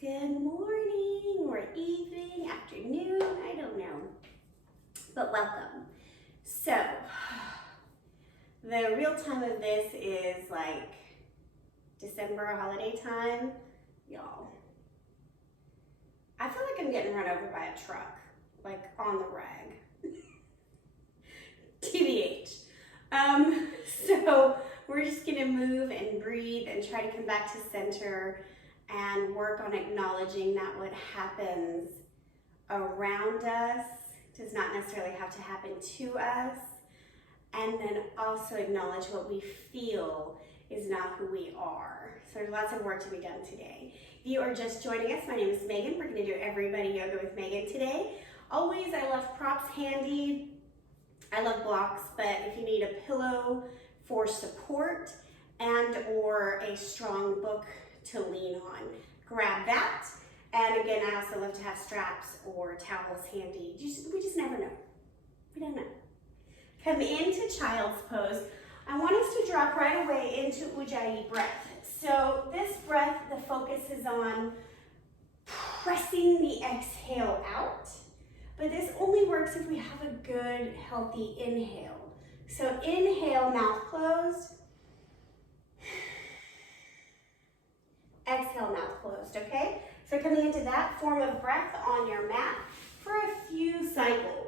Good morning or evening, afternoon, I don't know, but welcome. So, the real time of this is like December holiday time, y'all. I feel like I'm getting run over by a truck, like on the rag. TBH. So we're just gonna move and breathe and try to come back to center and work on acknowledging that what happens around us does not necessarily have to happen to us, and then also acknowledge what we feel is not who we are. So there's lots of work to be done today. If you are just joining us, my name is Megan. We're gonna do Everybody Yoga with Megan today. Always, I love props handy. I love blocks, but if you need a pillow for support and or a strong book to lean on, grab that. And again, I also love to have straps or towels handy. We just never know. We don't know. Come into child's pose. I want us to drop right away into Ujjayi breath. So this breath, the focus is on pressing the exhale out, but this only works if we have a good, healthy inhale. So inhale, mouth closed. Exhale, mouth closed, okay? So coming into that form of breath on your mat for a few cycles.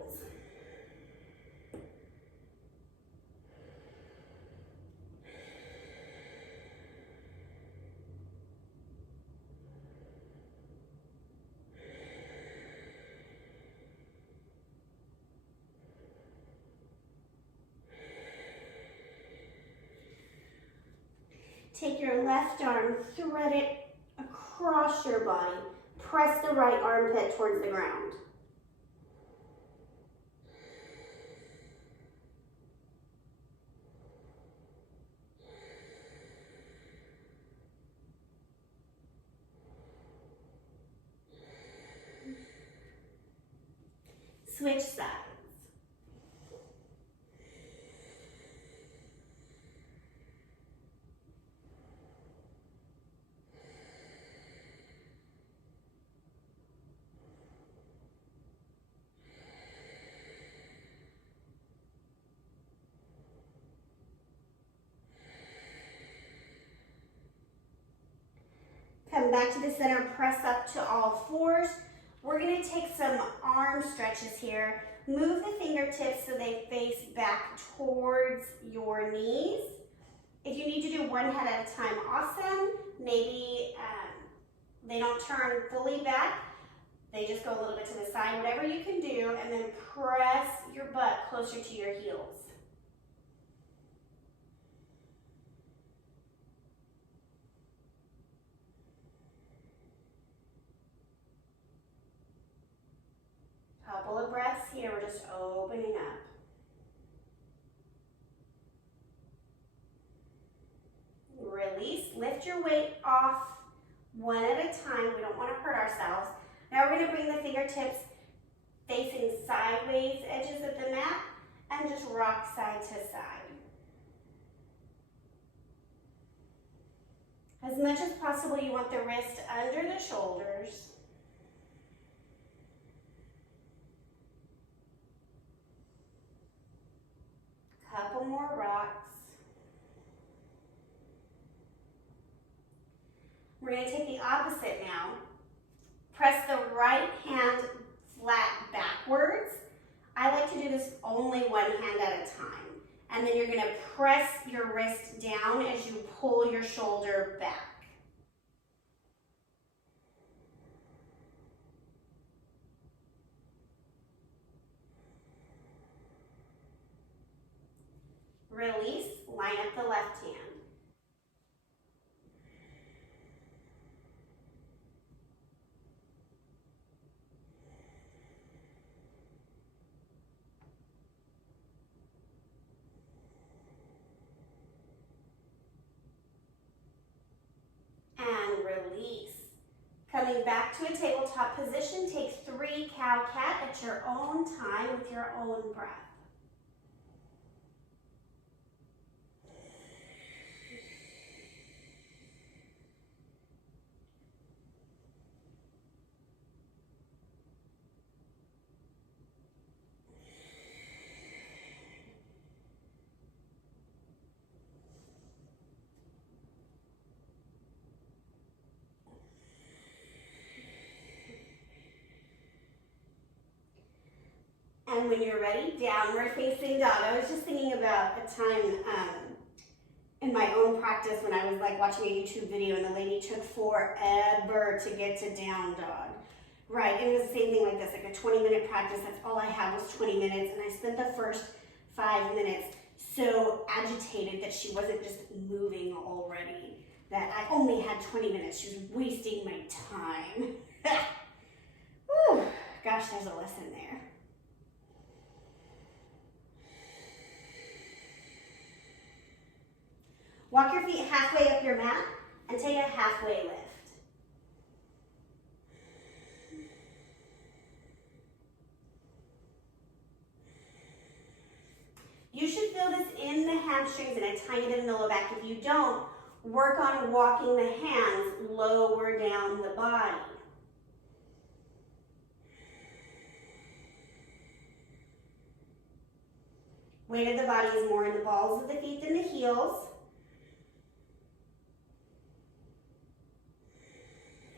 Take your left arm, thread it across your body. Press the right armpit towards the ground. Switch sides. Come back to the center, press up to all fours. We're gonna take some arm stretches here. Move the fingertips so they face back towards your knees. If you need to do one head at a time, awesome. Maybe they don't turn fully back. They just go a little bit to the side, whatever you can do, and then press your butt closer to your heels. Couple of breaths here, we're just opening up. Release, lift your weight off one at a time. We don't want to hurt ourselves. Now we're going to bring the fingertips facing sideways edges of the mat and just rock side to side. As much as possible, you want the wrist under the shoulders. Couple more rocks. We're going to take the opposite now. Press the right hand flat backwards. I like to do this only one hand at a time. And then you're going to press your wrist down as you pull your shoulder back. Release, line up the left hand. And release. Coming back to a tabletop position, take 3 cow-cat at your own time with your own breath. And when you're ready, downward facing dog. I was just thinking about a time in my own practice when I was like watching a YouTube video and the lady took forever to get to down dog. Right, and it was the same thing like this, like a 20-minute practice. That's all I had was 20 minutes, and I spent the first 5 minutes so agitated that she wasn't just moving already, that I only had 20 minutes. She was wasting my time. Whew, gosh, there's a lesson there. Walk your feet halfway up your mat and take a halfway lift. You should feel this in the hamstrings and a tiny bit in the low back. If you don't, work on walking the hands lower down the body. Weight of the body is more in the balls of the feet than the heels.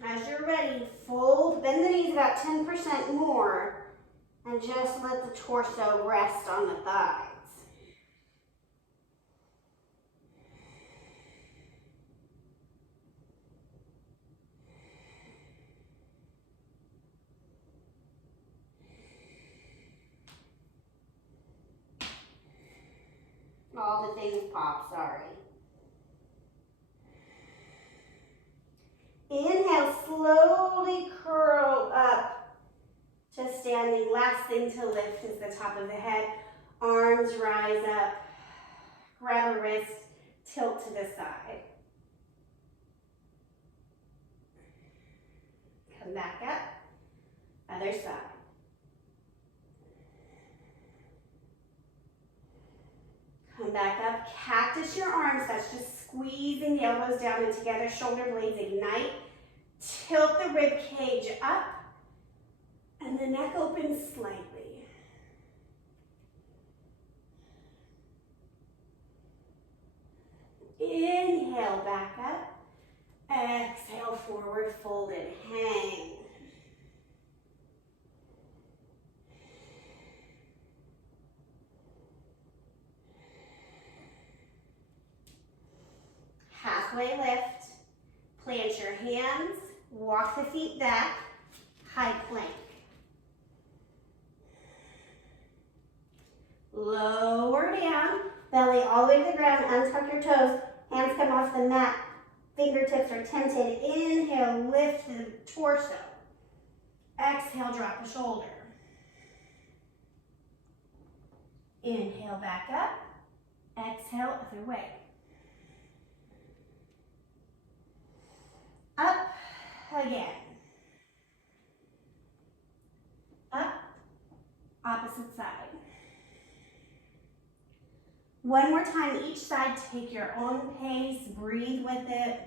As you're ready, fold, bend the knees about 10% more, and just let the torso rest on the thighs. All the things pop, sorry. Inhale, slowly curl up to standing. Last thing to lift is the top of the head. Arms rise up. Grab a wrist, tilt to the side. Come back up. Other side. Come back up, cactus your arms. That's just squeezing the elbows down and together. Shoulder blades ignite. Tilt the rib cage up and the neck opens slightly. Inhale, back up. Exhale, forward folded, hang. Halfway lift, plant your hands, walk the feet back, high plank. Lower down, belly all the way to the ground, untuck your toes, hands come off the mat, fingertips are tented. Inhale, lift the torso. Exhale, drop the shoulder. Inhale, back up. Exhale, other way. Up again. Up, opposite side. One more time, each side, take your own pace, breathe with it.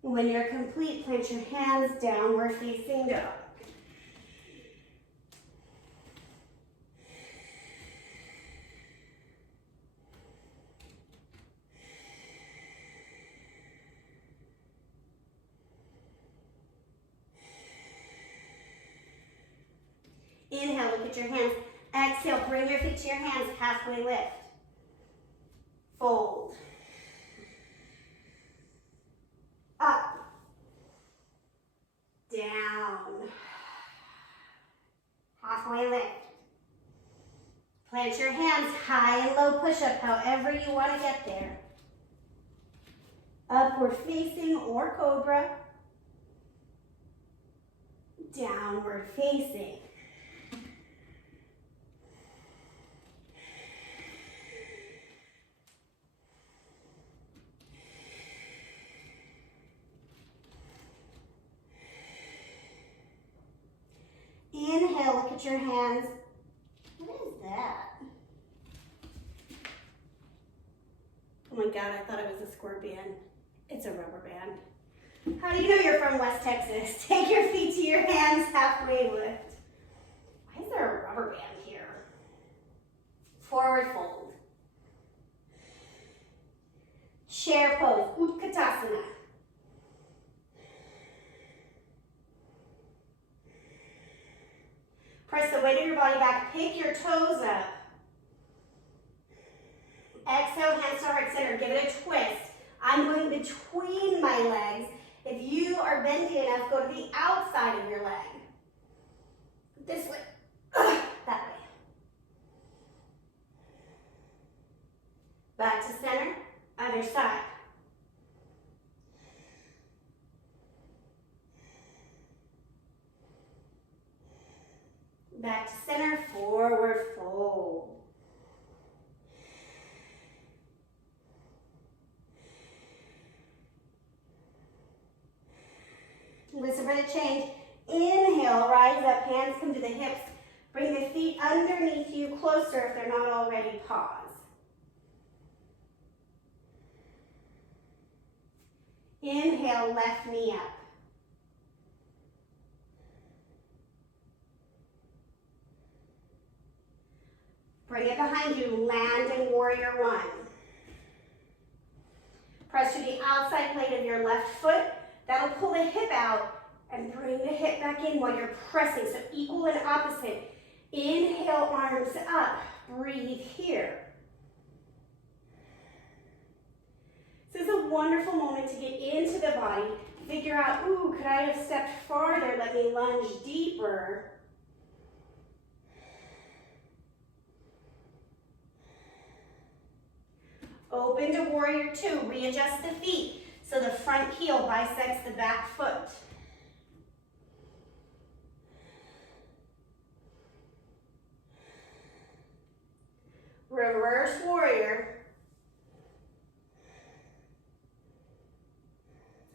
When you're complete, plant your hands downward facing dog. Inhale, look at your hands. Exhale, bring your feet to your hands, halfway lift. Fold. Up. Down. Halfway lift. Plant your hands high and low push-up, however you want to get there. Upward facing or cobra. Downward facing. Inhale, look at your hands. What is that? Oh my God, I thought it was a scorpion. It's a rubber band. How do you know you're from West Texas? Take your feet to your hands, halfway lift. Why is there a rubber band here? Forward fold. Chair pose, Skandasana. Press the weight of your body back. Pick your toes up. Exhale, hands to heart center. Give it a twist. I'm going between my legs. If you are bendy enough, go to the outside of your leg. This way. That way. Back to center. Other side. Back to center. Forward fold. Listen for the change. Inhale, rise up, hands come to the hips. Bring the feet underneath you closer if they're not already. Pause. Inhale, left knee up. Bring it behind you, land in warrior one. Press to the outside plate of your left foot. That'll pull the hip out and bring the hip back in while you're pressing. So equal and opposite. Inhale, arms up. Breathe here. This is a wonderful moment to get into the body. Figure out, ooh, could I have stepped farther? Let me lunge deeper. Open to warrior two. Readjust the feet so the front heel bisects the back foot. Reverse warrior.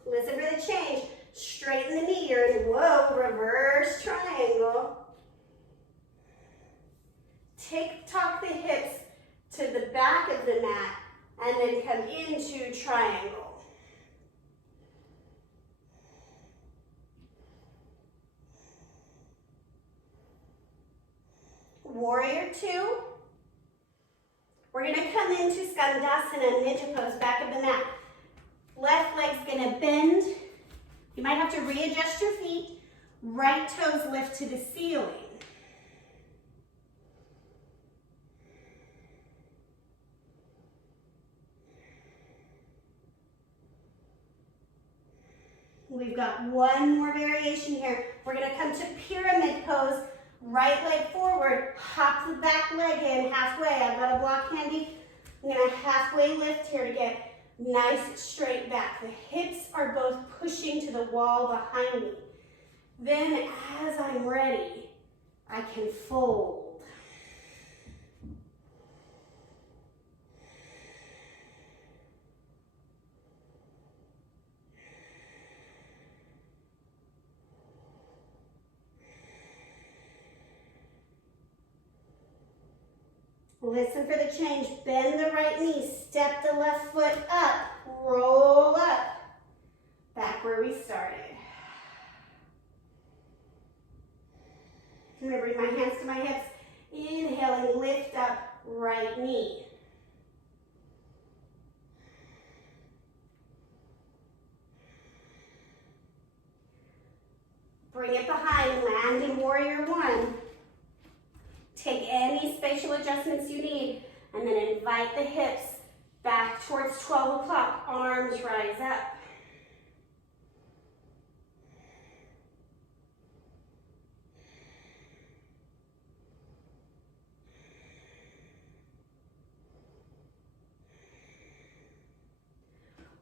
Listen for the change. Straighten the knee. You're in, whoa, reverse triangle. Tuck the hips to the back of the mat and then come into triangle. Warrior two. We're going to come into Skandasana, ninja pose, back of the mat. Left leg's going to bend. You might have to readjust your feet. Right toes lift to the ceiling. We've got one more variation here. We're going to come to pyramid pose. Right leg forward, hop the back leg in halfway. I've got a block handy. I'm going to halfway lift here to get nice straight back. The hips are both pushing to the wall behind me. Then as I'm ready, I can fold. Listen for the change. Bend the right knee. Step the left foot up. Roll up. Back where we started. I'm going to bring my hands to my hips. Inhale and lift up right knee. Bring it behind. Land in warrior one. Take any spatial adjustments you need, and then invite the hips back towards 12 o'clock. Arms rise up.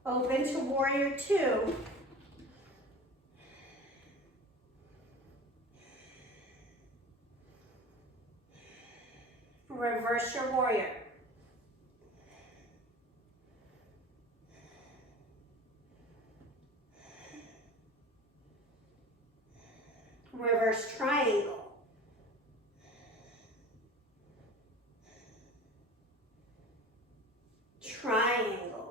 Open to warrior two. Reverse your warrior. Reverse triangle. Triangle.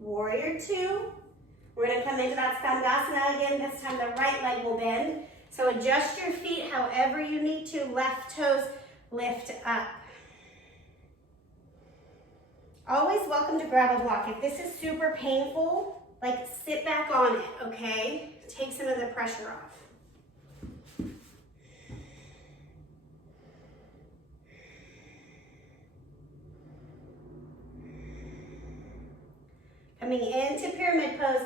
Warrior two. We're going to come into that Skandasana again. This time the right leg will bend. So adjust your feet however you need to. Left toes lift up. Always welcome to grab a block. If this is super painful, like sit back on it, okay? Take some of the pressure off. Coming into pyramid pose,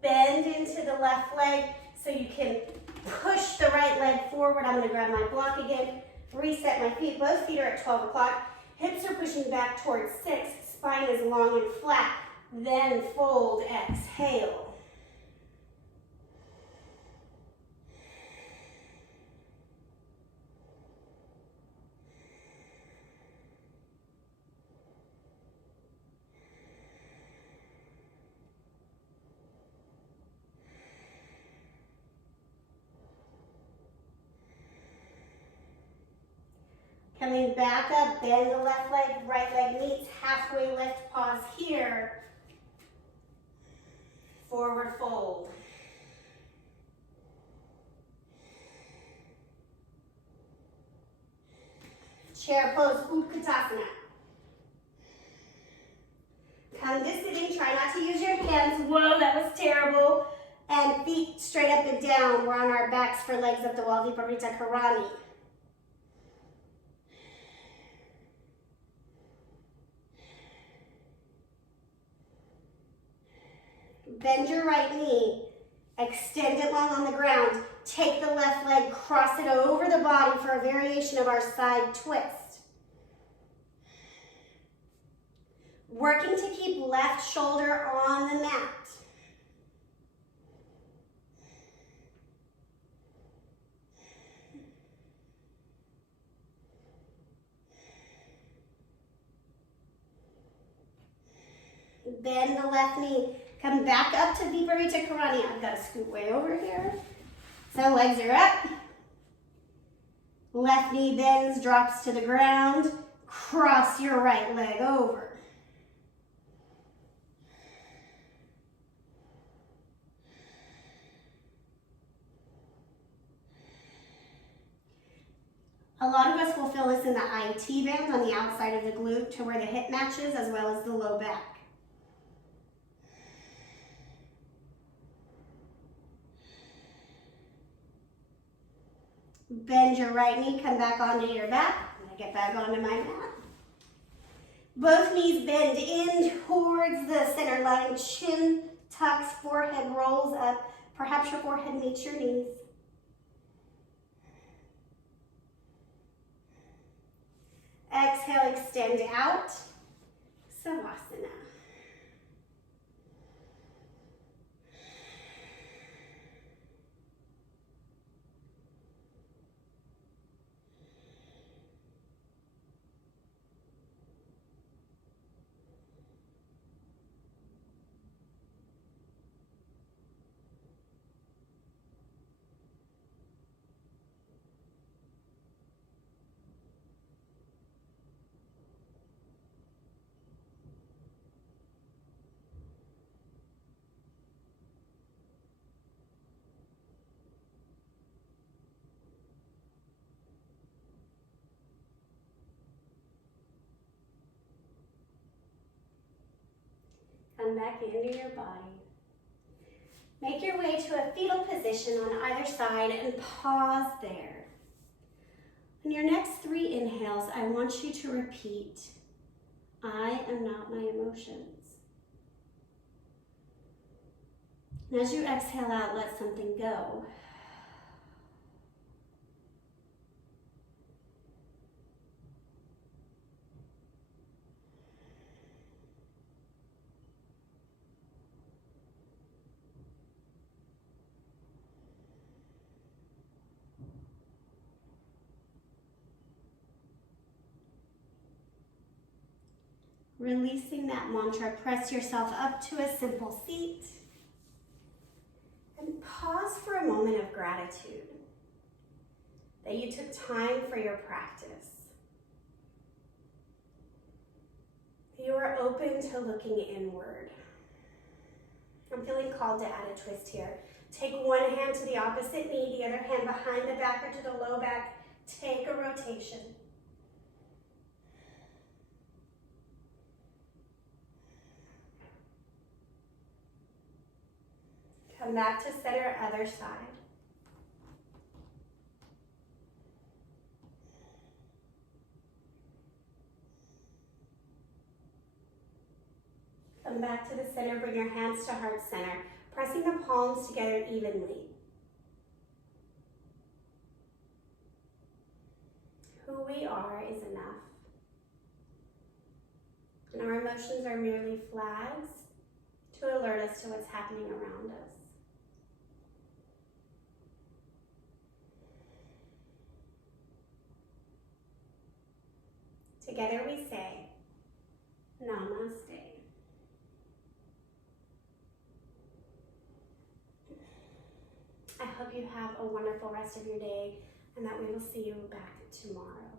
bend into the left leg so you can push the right leg forward. I'm gonna grab my block again, reset my feet. Both feet are at 12 o'clock. Hips are pushing back towards 6. Spine is long and flat. Then fold, exhale. Coming back up, bend the left leg, right leg meets, halfway lift, pause here. Forward fold. Chair pose, Skandasana. Come to sitting, try not to use your hands. Whoa, that was terrible. And feet straight up and down. We're on our backs for legs up the wall, EveryBody. Bend your right knee, extend it long on the ground. Take the left leg, cross it over the body for a variation of our side twist. Working to keep left shoulder on the mat. Bend the left knee. Come back up to Viparita Karani. I've got to scoot way over here. So legs are up. Left knee bends, drops to the ground. Cross your right leg over. A lot of us will feel this in the IT band on the outside of the glute to where the hip matches as well as the low back. Bend your right knee, come back onto your back. I'm gonna get back onto my mat. Both knees bend in towards the center line. Chin tucks, forehead rolls up. Perhaps your forehead meets your knees. Exhale, extend out. Savasana. Come back into your body. Make your way to a fetal position on either side and pause there. On your next 3 inhales, I want you to repeat, I am not my emotions. And as you exhale out, let something go. Releasing that mantra, press yourself up to a simple seat and pause for a moment of gratitude that you took time for your practice. You are open to looking inward. I'm feeling called to add a twist here. Take one hand to the opposite knee, the other hand behind the back or to the low back. Take a rotation. Come back to center, other side. Come back to the center, bring your hands to heart center, pressing the palms together evenly. Who we are is enough. And our emotions are merely flags to alert us to what's happening around us. Together we say, Namaste. I hope you have a wonderful rest of your day and that we will see you back tomorrow.